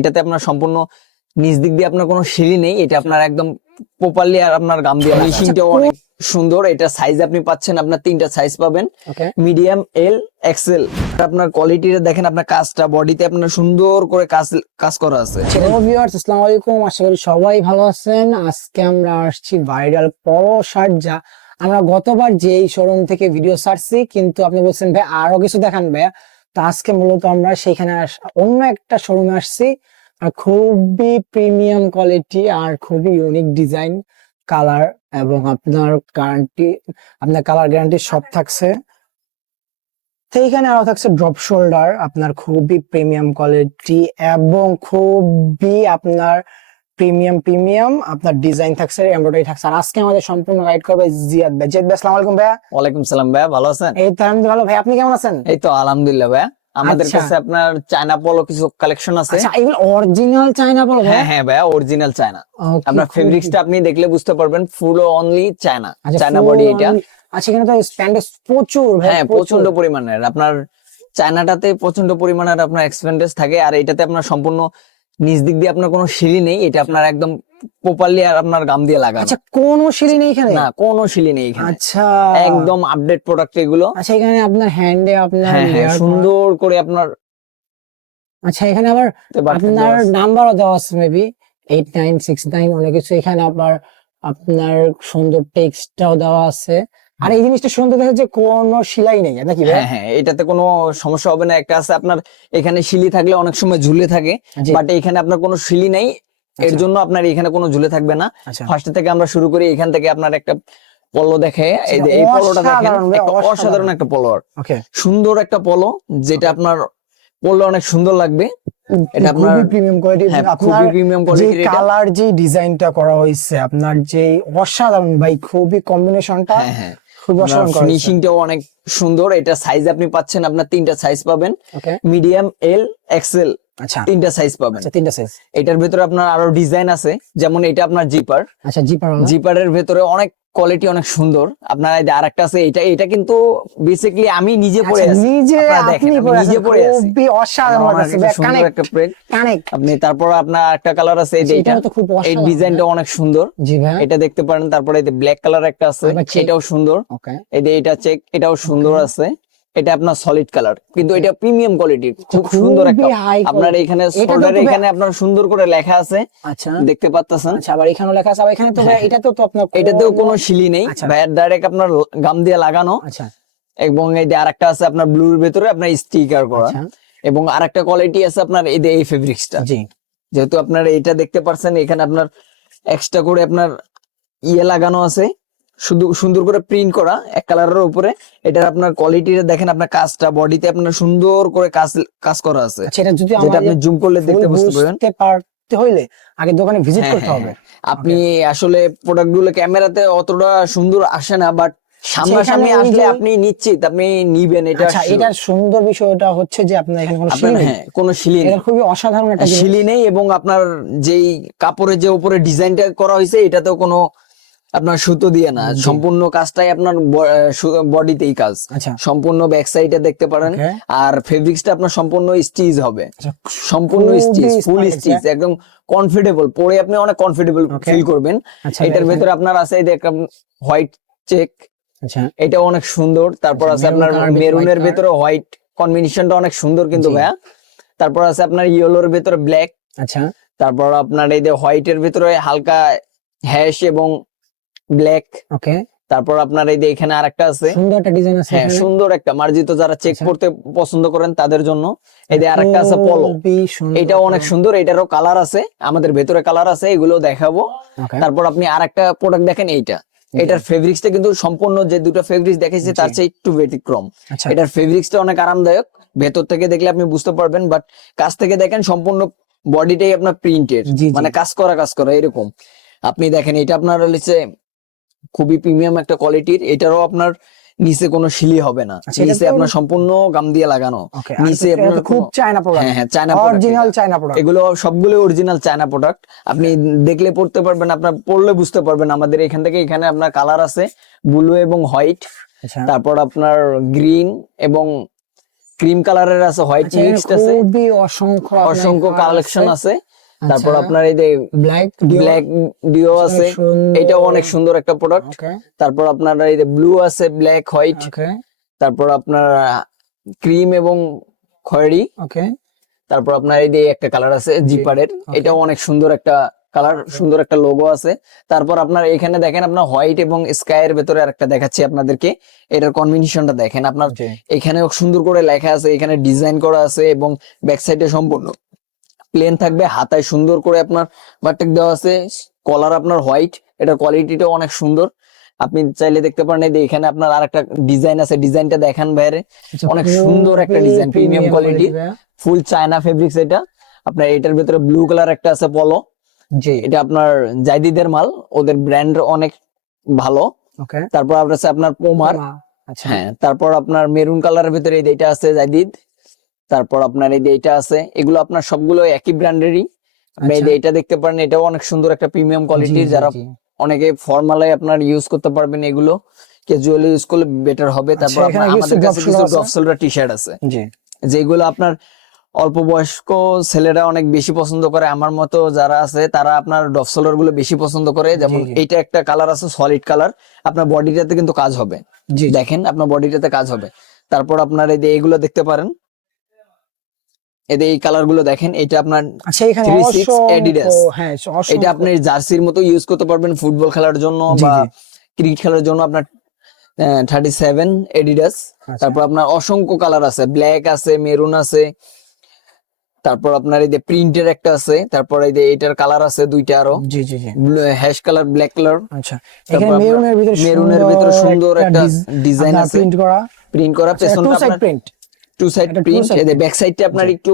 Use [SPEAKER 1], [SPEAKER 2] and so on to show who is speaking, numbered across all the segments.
[SPEAKER 1] এটাতে আপনার সম্পূর্ণ নিচ দিক দিয়ে আপনার কোনো সিঁড়ি নেই এটা আপনার একদম প্রপারলি আর আপনার গাম দিয়ে ফিনিশিংটাও অনেক সুন্দর এটা সাইজ আপনি পাচ্ছেন আপনার তিনটা সাইজ পাবেন। মিডিয়াম এল এক্সেল আপনার কোয়ালিটিটা দেখেন আপনার কাজটা বডিতে আপনার সুন্দর করে কাজ কাজ করা আছে।
[SPEAKER 2] হ্যালো ভিউয়ার্স আসসালামু আলাইকুম আশা করি সবাই ভালো আছেন। আজকে আমরা আসছি ভাইরাল বড় শার্ট যা। আমরা গতবার যেই শোরুম থেকে ভিডিও ছাড়ছি কিন্তু আপনি বলছেন ভাই আরও কিছু দেখান ভাইয়া? তো আজকে মূলত আমরা সেখানে অন্য একটা শোরুমে আসছি। আর খুবই প্রিমিয়াম কোয়ালিটি আর খুবই ইউনিক ডিজাইন কালার এবং আপনার গ্যারান্টি আপনার কালার গ্যারান্টি সব থাকছে। তো এইখানে আরও থাকছে ড্রপ শোল্ডার আপনার খুবই প্রিমিয়াম কোয়ালিটি এবং খুবই আপনার প্রিমিয়াম প্রিমিয়াম। আপনার ডিজাইন থাকছে এমব্রয়ডারি থাকছে। আর আজকে আমাদের সম্পূর্ণ গাইড করবে জিয়াদ ভাই। জিয়াদ ভাই আসসালামু আলাইকুম ভাইয়া।
[SPEAKER 1] ওয়ালাইকুম সালাম ভাইয়া ভালো আছেন?
[SPEAKER 2] এই তো আমি ভালো। ভাই আপনি কেমন আছেন?
[SPEAKER 1] এই তো আলহামদুলিল্লাহ ভাইয়া। আমাদের
[SPEAKER 2] আচ্ছা।
[SPEAKER 1] কাছে আপনার চায়না পলো কিছু কালেকশন আছে।
[SPEAKER 2] আচ্ছা এগুলো অরিজিনাল চাইনা বলো
[SPEAKER 1] হ্যাঁ হ্যাঁ ভাইয়া অরিজিনাল চায়না। আপনার ফেব্রিক্সটা আপনি দেখলে বুঝতে পারবেন ফুল অনলি চায়না।
[SPEAKER 2] আচ্ছা,
[SPEAKER 1] চায়না বডি এটা।
[SPEAKER 2] আচ্ছা এখানে তো স্প্যান্ডেক্স প্রচুর ভাই
[SPEAKER 1] হ্যাঁ প্রচণ্ড পরিমাণের। আপনার চায়নাটাতে প্রচণ্ড পরিমাণের আপনার এক্সপেন্ডেস থাকে আর এটাতে আপনার সম্পূর্ণ নিচ দিক দিয়ে আপনার কোনো সিঁড়ি নেই এটা আপনার একদম প্রপারলি আর আপনার গাম দিয়ে লাগানো।
[SPEAKER 2] আচ্ছা কোনো সিঁড়ি নেই এখানে?
[SPEAKER 1] না কোনো সিঁড়ি নেই এখানে।
[SPEAKER 2] আচ্ছা।
[SPEAKER 1] একদম আপডেট প্রোডাক্ট এগুলো।
[SPEAKER 2] আচ্ছা এখানে আপনার হ্যান্ডে আপনার
[SPEAKER 1] হ্যাঁ হ্যাঁ সুন্দর করে আপনার
[SPEAKER 2] আচ্ছা এখানে আবার আপনার নাম্বারও দেওয়া আছে maybe eight nine six nine অনেক কিছু এখানে আবার আপনার সুন্দর টেক্সটটাও দেওয়া আছে। আর এই জিনিসটা সুন্দর দেখা যে কোনো সেলাই নেই নাকি
[SPEAKER 1] হ্যাঁ হ্যাঁ এটাতে কোনো সমস্যা হবে না। একটা আছে আপনার এখানে শিলি থাকলে অনেক সময় ঝুলে থাকে বাট এখানে আপনার কোনো শিলি নেই। এর
[SPEAKER 2] আচ্ছা।
[SPEAKER 1] জন্য আপনার এখানে কোনো ঝুলে থাকবে না।
[SPEAKER 2] আচ্ছা।
[SPEAKER 1] ফার্স্ট থেকে আমরা শুরু করি এখান থেকে আপনার একটা পলো দেখে এই পলোটা দেখেন
[SPEAKER 2] অসাধারণ
[SPEAKER 1] একটা
[SPEAKER 2] অসাধারণ।
[SPEAKER 1] অসাধারণ একটা পলো।
[SPEAKER 2] ওকে।
[SPEAKER 1] সুন্দর একটা পলো যেটা আপনার পরলে অনেক সুন্দর লাগবে। এটা আপনার-
[SPEAKER 2] খুবই প্রিমিয়াম কোয়ালিটি
[SPEAKER 1] হ্যাঁ
[SPEAKER 2] আপনার
[SPEAKER 1] খুবই প্রিমিয়াম এটা
[SPEAKER 2] কালার যে ডিজাইনটা করা হয়েছে আপনার যে অসাধারণ ভাই খুবই কম্বিনেশনটা
[SPEAKER 1] ফিনিশিংটাও অনেক সুন্দর। এটা সাইজ আপনি পাচ্ছেন আপনার তিনটা সাইজ পাবেন। মিডিয়াম এল এক্সেল
[SPEAKER 2] আচ্ছা।
[SPEAKER 1] তিনটা সাইজ পাবেন।
[SPEAKER 2] আচ্ছা তিনটা সাইজ
[SPEAKER 1] এটার ভেতরে আপনার আরও ডিজাইন আছে যেমন এটা আপনার জিপার
[SPEAKER 2] আচ্ছা জিপার
[SPEAKER 1] জিপারের ভেতরে অনেক কোয়ালিটি অনেক সুন্দর। আপনার এই যে আরেকটা আছে এটা এটা কিন্তু বেসিক্যালি আমি নিজে পরে
[SPEAKER 2] আচ্ছা,
[SPEAKER 1] আছি।
[SPEAKER 2] নিজে
[SPEAKER 1] দেখেন,
[SPEAKER 2] আপনি পরে
[SPEAKER 1] নিজে পরে আছি।
[SPEAKER 2] খুবই অসাধারণ
[SPEAKER 1] আছে
[SPEAKER 2] কানেক্ট
[SPEAKER 1] একটা প্রিন্ট
[SPEAKER 2] কানেক্ট
[SPEAKER 1] আপনি তারপর আপনার একটা কালার আছে এটা
[SPEAKER 2] তো খুব
[SPEAKER 1] এই ডিজাইনটা অনেক সুন্দর।
[SPEAKER 2] জি ভাই।
[SPEAKER 1] এটা দেখতে পারেন তারপরে এই যে ব্ল্যাক কালার একটা আছে
[SPEAKER 2] সেটাও
[SPEAKER 1] এটাও সুন্দর।
[SPEAKER 2] ওকে
[SPEAKER 1] এই যে এটা চেক এটাও সুন্দর আছে। এটা আপনার সলিড কালার কিন্তু এটা প্রিমিয়াম কোয়ালিটির খুব সুন্দর একটা আপনার এখানে
[SPEAKER 2] এটা
[SPEAKER 1] শোল্ডার এখানে আপনার সুন্দর করে লেখা আছে।
[SPEAKER 2] আচ্ছা।
[SPEAKER 1] দেখতে পাচ্ছেন
[SPEAKER 2] আচ্ছা আবার এখানেও লেখা আছে আবার এখানে তো ভাই এটাতেও তো আপনার
[SPEAKER 1] এটাতেও কোনো শিলি নেই।
[SPEAKER 2] আচ্ছা।
[SPEAKER 1] ভাইয়ের ডাইরেক্ট আপনার গাম দিয়ে লাগানো।
[SPEAKER 2] আচ্ছা।
[SPEAKER 1] এবং এই যে আরেকটা আছে আপনার ব্লুর ভেতরে আপনার স্টিকার করা।
[SPEAKER 2] আচ্ছা।
[SPEAKER 1] এবং আরেকটা কোয়ালিটি আছে আপনার এই যে এই ফেব্রিক্সটা
[SPEAKER 2] জি।
[SPEAKER 1] যেহেতু আপনার এটা দেখতে পাচ্ছেন এখানে আপনার এক্সট্রা করে আপনার ইয়ে লাগানো আছে। শুধু সুন্দর করে প্রিন্ট করা এক কালারের উপরে। এটার আপনার কোয়ালিটিটা দেখেন আপনার কাজটা বডিতে আপনার সুন্দর করে কাজ কাজ করা আছে।
[SPEAKER 2] আচ্ছা এটা যদি
[SPEAKER 1] আপনি জুম করলে দেখতে বুঝতে পারবেন।
[SPEAKER 2] বুঝতে হইলে আগে দোকানে ভিজিট
[SPEAKER 1] হ্যাঁ,
[SPEAKER 2] করতে
[SPEAKER 1] হ্যাঁ,
[SPEAKER 2] হবে।
[SPEAKER 1] আপনি আসলে প্রোডাক্টগুলো ক্যামেরাতে অতটা সুন্দর আসে না বাট সামনাসামনি আসলে আপনি নিশ্চিত আপনি নিবেন এটা
[SPEAKER 2] আচ্ছা। এটার সুন্দর বিষয়টা হচ্ছে যে আপনার এখানে কোনো শিলি
[SPEAKER 1] হ্যাঁ কোনো শিলি নেই
[SPEAKER 2] এটা খুবই অসাধারণ একটা
[SPEAKER 1] শিলি নেই এবং আপনার যেই কাপড়ের যে উপরে ডিজাইনটা করা হয়েছে এটাতেও কোনো আপনার সুতো দিয়ে না সম্পূর্ণ কাজটাই আপনার বডিতেই কাজ।
[SPEAKER 2] আচ্ছা।
[SPEAKER 1] সম্পূর্ণ ব্যাক সাইডে দেখতে পারেন. আর ফেব্রিক্সটা আপনার সম্পূর্ণ স্টিচ হবে।
[SPEAKER 2] আচ্ছা,
[SPEAKER 1] সম্পূর্ণ স্টিচ ফুল স্টিচ একদম কনফিডেবল পরে আপনি অনেক
[SPEAKER 2] Okay.
[SPEAKER 1] ফিল করবেন।
[SPEAKER 2] আচ্ছা
[SPEAKER 1] এটার
[SPEAKER 2] এটা-
[SPEAKER 1] ভেতরে আপনার আছে হোয়াইট চেক
[SPEAKER 2] আচ্ছা।
[SPEAKER 1] এটা অনেক সুন্দর। তারপর আছে আপনার মেরুনের ভেতরে হোয়াইট কম্বিনেশনটা অনেক সুন্দর কিন্তু। ভাইয়া। তারপর আছে আপনার ইয়েলোর ভেতরে ব্ল্যাক
[SPEAKER 2] আচ্ছা।
[SPEAKER 1] তারপর আপনার এই যে হোয়াইটের ভিতরে হালকা হ্যাশ এবং ব্ল্যাক
[SPEAKER 2] ওকে
[SPEAKER 1] তারপর আপনার এই যে এখানে আরেকটা আছে।
[SPEAKER 2] সুন্দর একটা ডিজাইন আছে
[SPEAKER 1] হ্যাঁ সুন্দর একটা। মার্জিত যারা চেক
[SPEAKER 2] আচ্ছা।
[SPEAKER 1] করতে পছন্দ করেন তাদের জন্য। এই যে আরেকটা আছে পলো এটাও অনেক সুন্দর। এটারও কালার আছে। আমাদের ভেতরে কালার আছে এগুলো দেখাবো। তারপর আপনি আরেকটা প্রোডাক্ট দেখেন এইটা। এটার ফেব্রিক্সটা কিন্তু সম্পূর্ণ যে দুটো ফেব্রিক্স দেখেছি তার চেয়ে একটু ব্যতিক্রম।
[SPEAKER 2] আচ্ছা।
[SPEAKER 1] এটার ফেব্রিক্সটা অনেক আরামদায়ক। ভেতর থেকে দেখলে আপনি বুঝতে পারবেন বাট কাছ থেকে দেখেন সম্পূর্ণ বডিটাই আপনার প্রিন্টের। মানে কাজ করা কাজ করা এরকম। আপনি দেখেন এটা আপনার হচ্ছে খুবই প্রিমিয়াম একটা কোয়ালিটির এটারও আপনার নিচে কোনো শিলি হবে না।
[SPEAKER 2] আচ্ছা,
[SPEAKER 1] নিচে আপনার সম্পূর্ণ গাম দিয়ে লাগানো। নিচে আপনার
[SPEAKER 2] খুব চায়না প্রোডাক্ট
[SPEAKER 1] হ্যাঁ হ্যাঁ চায়না
[SPEAKER 2] অরিজিনাল চায়না প্রোডাক্ট
[SPEAKER 1] এগুলো সবগুলো অরিজিনাল চায়না প্রোডাক্ট আপনি দেখলে পড়তে পারবেন আপনার পড়লে বুঝতে পারবেন আমাদের এখান থেকে এখানে আপনার কালার আছে ব্লু এবং হোয়াইট
[SPEAKER 2] আচ্ছা।
[SPEAKER 1] তারপর আপনার গ্রিন এবং ক্রিম কালারের আছে হোয়াইট
[SPEAKER 2] আচ্ছা,
[SPEAKER 1] মিক্সড আছে।
[SPEAKER 2] অসংখ্য
[SPEAKER 1] অসংখ্য কালেকশন আছে। তারপর
[SPEAKER 2] আচ্ছা,
[SPEAKER 1] আপনার এই যে
[SPEAKER 2] ব্ল্যাক
[SPEAKER 1] ব্ল্যাক ডিও আছে এটাও অনেক সুন্দর একটা প্রোডাক্ট তারপর আপনার এই যে ব্লু আছে ব্ল্যাক হোয়াইট তারপর আপনার ক্রিম এবং খয়েরি।
[SPEAKER 2] ওকে
[SPEAKER 1] তারপর আপনার এই যে একটা কালার আছে জিপারের এটাও অনেক সুন্দর একটা কালার সুন্দর একটা লোগো আছে। তারপর আপনার এখানে দেখেন আপনার হোয়াইট এবং স্কাই এর ভেতরে আরেকটা দেখাচ্ছি আপনাদেরকে। এটার কম্বিনেশনটা দেখেন। আপনার এখানেও সুন্দর করে লেখা আছে এখানে ডিজাইন করা আছে এবং ব্যাক সাইডে সম্পূর্ণ। প্লেন থাকবে হাতায় সুন্দর করে আপনার বাটটেক দেওয়া আছে কলার আপনার হোয়াইট এটার কোয়ালিটিটা অনেক সুন্দর। আপনি চাইলে দেখতে পারেন এই যে এখানে আপনার আরেকটা ডিজাইন আছে ডিজাইনটা দেখান বাইরে।
[SPEAKER 2] আচ্ছা,
[SPEAKER 1] অনেক সুন্দর একটা design, premium quality। Full China fabrics এটা। আপনার এটার ভিতরে ব্লু কালার একটা আছে পলো
[SPEAKER 2] জি।
[SPEAKER 1] এটা আপনার জাইদিদের মাল ওদের ব্র্যান্ড অনেক ভালো।
[SPEAKER 2] ওকে
[SPEAKER 1] তারপর আপনার আছে আপনার পোমার
[SPEAKER 2] আচ্ছা।
[SPEAKER 1] হ্যাঁ তারপর আপনার মেরুন কালারের ভিতরে এই যে এটা আছে জাইদিদ। তারপর আপনার এই যে এটা আছে এগুলো আপনার সবগুলো একই ব্র্যান্ডেরই। যে এটা দেখতে পারেন এটাও অনেক সুন্দর একটা প্রিমিয়াম কোয়ালিটির যারা অনেকে ফর্মালে আপনার ইউজ করতে পারবেন এগুলো। ক্যাজুয়ালি ইউজ করলে বেটার হবে। তারপর আপনার আমাদের কাছে কিছু
[SPEAKER 2] আছে?
[SPEAKER 1] টি শার্ট আছে।
[SPEAKER 2] জি।
[SPEAKER 1] যেগুলো আপনার অল্প বয়স্ক ছেলেরা অনেক বেশি পছন্দ করে। আমার মতো যারা আছে তারা আপনার ডফসোলারগুলো বেশি পছন্দ করে। যেমন। এইটা একটা কালার আছে সলিড কালার আপনার বডিটাতে কিন্তু কাজ হবে।
[SPEAKER 2] জি
[SPEAKER 1] দেখেন আপনার বডিটাতে কাজ হবে। তারপর আপনার এই যে এইগুলো দেখতে পারেন। যে এই কালারগুলো দেখেন এটা আপনার
[SPEAKER 2] আচ্ছা এখানে
[SPEAKER 1] 36
[SPEAKER 2] অসংখ্য
[SPEAKER 1] Adidas।
[SPEAKER 2] হ্যাঁ
[SPEAKER 1] এটা আপনি জার্সির মতো ইউজ করতে পারবেন ফুটবল খেলার জন্য বা ক্রিকেট খেলার জন্য আপনার থার্টি সেভেন এডিডাস। তারপর আপনার অসংখ্য কালার আছে ব্ল্যাক আছে মেরুন আছে। তারপর আপনার এই যে প্রিন্টের একটা আছে তারপর এই যে এটার কালার আছে দুইটা আরও।
[SPEAKER 2] জি জি জি।
[SPEAKER 1] হ্যাশ কালার ব্ল্যাক কালার
[SPEAKER 2] আচ্ছা এখানে মেরুনের ভিতরে
[SPEAKER 1] মেরুনের ভিতরে সুন্দর একটা ডিজাইন আছে।
[SPEAKER 2] প্রিন্ট করা।
[SPEAKER 1] প্রিন্ট করা
[SPEAKER 2] আচ্ছা
[SPEAKER 1] পেছনটা আপনার
[SPEAKER 2] প্রিন্ট
[SPEAKER 1] টু সাইড প্রিন্ট যে ব্যাক সাইডটা আপনার একটু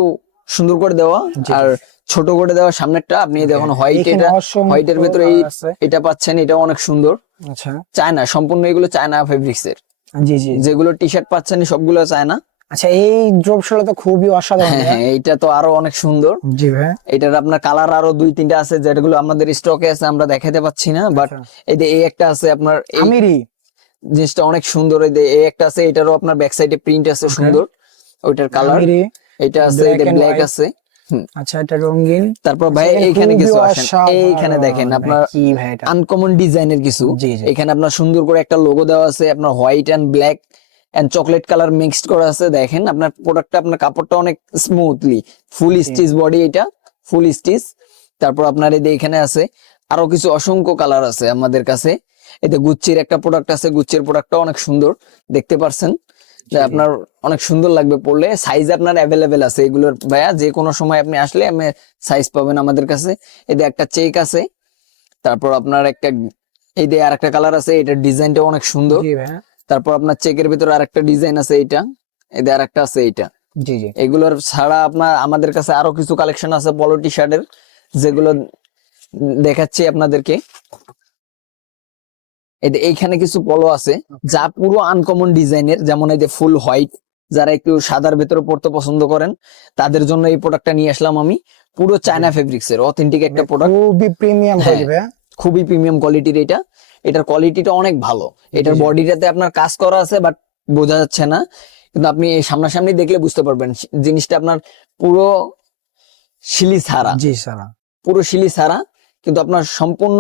[SPEAKER 1] সুন্দর করে দেওয়া আর ছোট করে দেওয়া সামনেরটা আপনি দেখুন হোয়াইট এটা হোয়াইটের ভিতরে এই এটা পাচ্ছেন এটা অনেক সুন্দর।
[SPEAKER 2] আচ্ছা।
[SPEAKER 1] চায়না সম্পূর্ণ এগুলো চায়না ফেব্রিক্স এর।
[SPEAKER 2] জি জি।
[SPEAKER 1] যেগুলো টি শার্ট পাচ্ছেন সবগুলো চায়না।
[SPEAKER 2] আচ্ছা এই ড্রপ শোটা তো খুবই অসাধারণ
[SPEAKER 1] হ্যাঁ হ্যাঁ এটা তো আরও অনেক সুন্দর।
[SPEAKER 2] জি ভাই
[SPEAKER 1] এটার আপনার কালার আরও দুই তিনটা আছে যেগুলো আমাদের স্টকে আছে আমরা দেখাতে পাচ্ছি না বাট
[SPEAKER 2] আচ্ছা।
[SPEAKER 1] এই যে এই একটা আছে আপনার
[SPEAKER 2] আমিরি
[SPEAKER 1] জিনিসটা অনেক সুন্দর এই যে এই একটা আছে এটারও আপনার ব্যাক সাইডে প্রিন্ট আছে সুন্দর। ওইটার কালার এটা আছে
[SPEAKER 2] and
[SPEAKER 1] ব্ল্যাক আছে।
[SPEAKER 2] আচ্ছা এটা রঙিন।
[SPEAKER 1] তারপর ভাই এইখানে কিছু আসেন। এইখানে দেখেন আপনার
[SPEAKER 2] কি ভাই এটা?
[SPEAKER 1] আনকমন ডিজাইনের কিছু। এখানে আপনার সুন্দর করে একটা লোগো দেওয়া আছে আপনার white and black and chocolate colour mixed করা আছে। দেখেন আপনার প্রোডাক্টটা আপনার কাপড়টা অনেক স্মুথলি ফুল স্টিচ বডি এটা ফুল স্টিচ তারপর আপনার এই এখানে আছে আরও কিছু অসংখ্য কালার আছে আমাদের কাছে। এতে গুচ্ছির একটা প্রোডাক্ট আছে গুচ্ছির প্রোডাক্টটা অনেক সুন্দর। দেখতে পারছেন? যে আপনার অনেক সুন্দর লাগবে পড়লে। সাইজ আপনার অ্যাভেলেবেল আছে এগুলোর ভাইয়া। যে কোনো সময় আপনি আসলে আপনি সাইজ পাবেন আমাদের কাছে। এতে একটা চেক আছে। তারপর আপনার একটা এই যে আরেকটা কালার আছে এটার ডিজাইনটা অনেক সুন্দর। তারপর আপনার চেকের ভিতরে আরেকটা ডিজাইন আছে এটা এদের আরেকটা আছে এটা
[SPEAKER 2] জি জি।
[SPEAKER 1] এগুলোর ছাড়া আপনার আমাদের কাছে আরও কিছু কালেকশন আছে পলো টি শার্টের যেগুলো দেখাচ্ছি আপনাদেরকে। এইখানে কিছু পলো আছে যা পুরো আনকমন ডিজাইনের যেমন এই যে ফুল হোয়াইট যারা একটু সাদার ভেতরে পড়তে পছন্দ করেন তাদের জন্য এই প্রোডাক্টটা নিয়ে আসলাম আমি। পুরো চায়না ফেব্রিক্স এর অথেন্টিক একটা প্রোডাক্ট
[SPEAKER 2] খুবই প্রিমিয়াম
[SPEAKER 1] হ্যাঁ। খুবই প্রিমিয়াম কোয়ালিটির এটা। এটার কোয়ালিটিটা অনেক ভালো। এটার। বডিটাতে আপনার কাজ করা আছে বাট বোঝা যাচ্ছে না। কিন্তু আপনি সামনাসামনি দেখলে বুঝতে পারবেন জিনিসটা আপনার পুরো শিলি ছাড়া
[SPEAKER 2] জি স্যার
[SPEAKER 1] পুরো শিলি ছাড়া কিন্তু আপনার সম্পূর্ণ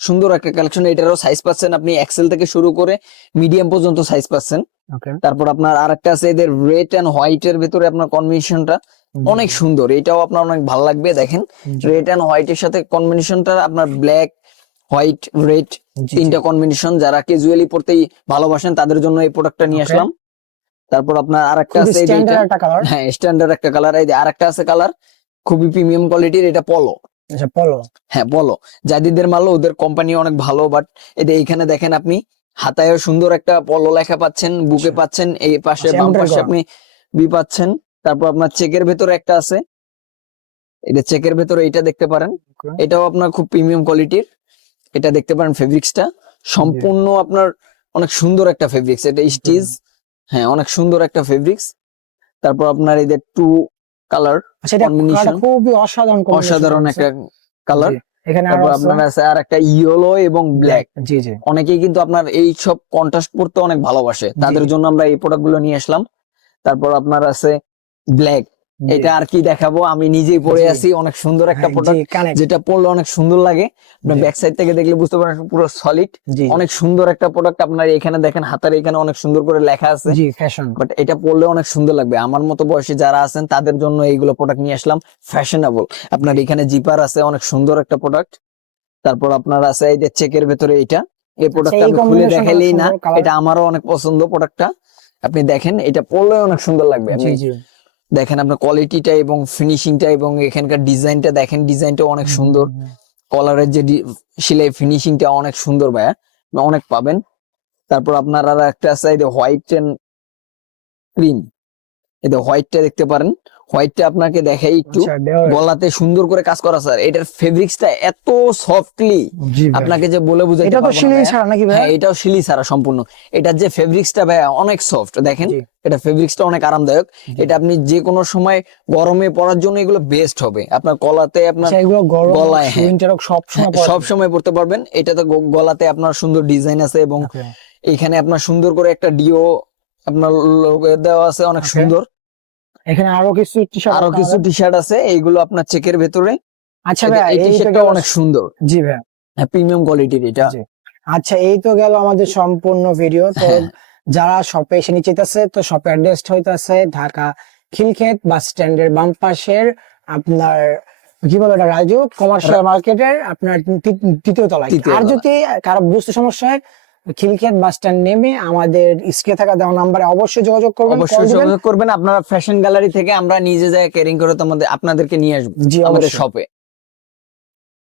[SPEAKER 1] সুন্দর একটা কালেকশন এটারও সাইজ পাচ্ছেন আপনি এক্সেল থেকে শুরু করে মিডিয়াম পর্যন্ত সাইজ পাচ্ছেন। তারপর আপনার আরেকটা আছে এদের রেড এন্ড হোয়াইট এর ভিতরে আপনার কম্বিনেশনটা অনেক সুন্দর। এটাও আপনার অনেক ভালো লাগবে দেখেন। রেড এন্ড হোয়াইট এর সাথে কম্বিনেশনটা আপনার ব্ল্যাক হোয়াইট রেড তিনটা কম্বিনেশন যারা ক্যাজুয়ালি পড়তেই ভালোবাসেন তাদের জন্য এই প্রোডাক্টটা নিয়ে আসলাম। তারপর আপনার আরেকটা আছে
[SPEAKER 2] স্ট্যান্ডার্ড একটা কালার
[SPEAKER 1] হ্যাঁ স্ট্যান্ডার্ড একটা কালার এই যে আরেকটা আছে কালার খুবই প্রিমিয়াম কোয়ালিটির এটা পলো
[SPEAKER 2] আচ্ছা পলো
[SPEAKER 1] হ্যাঁ পলো জাদিদের মালো ওদের কোম্পানি অনেক ভালো বাট এতে এইখানে দেখেন আপনি হাতায়ও সুন্দর একটা পলো লেখা পাচ্ছেন বুকে
[SPEAKER 2] আচ্ছা।
[SPEAKER 1] পাচ্ছেন এই পাশে
[SPEAKER 2] আচ্ছা,
[SPEAKER 1] বাম পাশে আপনি বি পাচ্ছেন তারপর আপনার চেকের ভেতরে একটা আছে। এটা চেকের ভেতরে এটা দেখতে পারেন। এটাও আপনার খুব প্রিমিয়াম কোয়ালিটির এটা দেখতে পারেন ফেব্রিক্সটা সম্পূর্ণ আপনার অনেক সুন্দর একটা ফেব্রিক্স এটা স্টিচ। হ্যাঁ অনেক সুন্দর একটা ফেব্রিক্স তারপর আপনার এই যে টু কালার
[SPEAKER 2] আচ্ছা খুবই অসাধারণ
[SPEAKER 1] অসাধারণ একটা কালার
[SPEAKER 2] এখানে
[SPEAKER 1] আপনার আছে আর একটা ইয়েলো এবং ব্ল্যাক
[SPEAKER 2] জি জি।
[SPEAKER 1] অনেকেই কিন্তু আপনার এই সব কন্ট্রাস্ট করতে অনেক ভালোবাসে। তাদের জন্য আমরা এই প্রোডাক্টগুলো নিয়ে আসলাম। তারপর আপনার আছে ব্ল্যাক এটা আর কি দেখাবো? আমি নিজেই পরে আছি অনেক সুন্দর একটা
[SPEAKER 2] হ্যাঁ,
[SPEAKER 1] প্রোডাক্ট যেটা পরলে অনেক সুন্দর লাগে। আপনার ব্যাক সাইড থেকে দেখলে বুঝতে পারেন পুরো সলিড অনেক সুন্দর একটা প্রোডাক্ট আপনার এখানে দেখেন হাতার এখানে অনেক সুন্দর করে লেখা আছে।
[SPEAKER 2] জি ফ্যাশন
[SPEAKER 1] বাট এটা পরলে অনেক সুন্দর লাগবে। আমার মতো বয়সে যারা আছেন তাদের জন্য এইগুলো প্রোডাক্ট নিয়ে আসলাম ফ্যাশনেবল আপনার এখানে জিপার আছে অনেক সুন্দর একটা প্রোডাক্ট তারপর আপনার আছে এই যে চেকের ভেতরে এটা। এই প্রোডাক্টটা
[SPEAKER 2] আচ্ছা,
[SPEAKER 1] আমি খুলে দেখাইলেই না। এটা আমারও অনেক পছন্দ প্রোডাক্টটা আপনি দেখেন এটা পরলে অনেক সুন্দর লাগবে।
[SPEAKER 2] জি
[SPEAKER 1] আপনি
[SPEAKER 2] জি।
[SPEAKER 1] দেখেন আপনার কোয়ালিটিটা এবং ফিনিশিংটা এবং এখানকার ডিজাইনটা দেখেন ডিজাইনটা অনেক সুন্দর। কলারের যে সেলাই ফিনিশিংটা অনেক সুন্দর ভাইয়া অনেক পাবেন। তারপর আপনার আর একটা আছে এই যে হোয়াইট এন্ড ক্রিম এই যে হোয়াইটটা দেখতে পারেন। হোয়াইটটা আপনাকে দেখাই একটু।
[SPEAKER 2] আচ্ছা,
[SPEAKER 1] গলাতে সুন্দর করে কাজ করা স্যার। এটার ফেব্রিক্সটা এত সফটলি আপনাকে যে বলে বুঝাইতে
[SPEAKER 2] এটা তো শিলি। ছাড়া নাকি ভাই
[SPEAKER 1] হ্যাঁ এটাও শিলি ছাড়া সম্পূর্ণ। এটার যে ফেব্রিক্সটা ভাইয়া অনেক সফট দেখেন। এটা ফেব্রিক্সটা অনেক আরামদায়ক। এটা আপনি যে কোনো সময় গরমে পরার জন্য এগুলো বেস্ট হবে। আপনার কলাতে আপনার
[SPEAKER 2] আচ্ছা
[SPEAKER 1] গলায়, হ্যাঁ।
[SPEAKER 2] সব সময়
[SPEAKER 1] সময় পড়তে পারবেন। এটাতে গলাতে আপনার সুন্দর ডিজাইন আছে এবং এখানে আপনার সুন্দর করে একটা ডিও আপনার দেওয়া আছে অনেক সুন্দর।
[SPEAKER 2] এখানে আরও কিছু টি শার্ট
[SPEAKER 1] আরও কিছু টি শার্ট আছে এইগুলো আপনার চেকের ভেতরে।
[SPEAKER 2] আচ্ছা ভাই
[SPEAKER 1] এই
[SPEAKER 2] টি-শার্টটা
[SPEAKER 1] অনেক সুন্দর।
[SPEAKER 2] জি ভাই।
[SPEAKER 1] প্রিমিয়াম কোয়ালিটির এটা।
[SPEAKER 2] আচ্ছা এই তো গেল আমাদের সম্পূর্ণ ভিডিও তো
[SPEAKER 1] হ্যাঁ।
[SPEAKER 2] যারা শপে এসে নিতে চাইতেছে তো শপের অ্যাড্রেস হইতাছে ঢাকা খিলক্ষেত বাস স্ট্যান্ডের বাম পাশের আপনার কি বলে এটা রাজু? কমার্শিয়াল মার্কেটের আপনার তৃতীয় তলায়। আর যদি কারও বুঝতে সমস্যা হয় খিলক্ষেত বাস স্ট্যান্ড নেমে আমাদের স্ক্রিনে থাকা দেওয়া নাম্বারে অবশ্যই যোগাযোগ করবেন
[SPEAKER 1] অবশ্যই যোগাযোগ করবেন। আপনারা ফ্যাশন গ্যালারি থেকে আমরা নিজে যায় ক্যারিং করে তোমাদের আপনাদেরকে নিয়ে আসব
[SPEAKER 2] জি
[SPEAKER 1] আমাদের শপে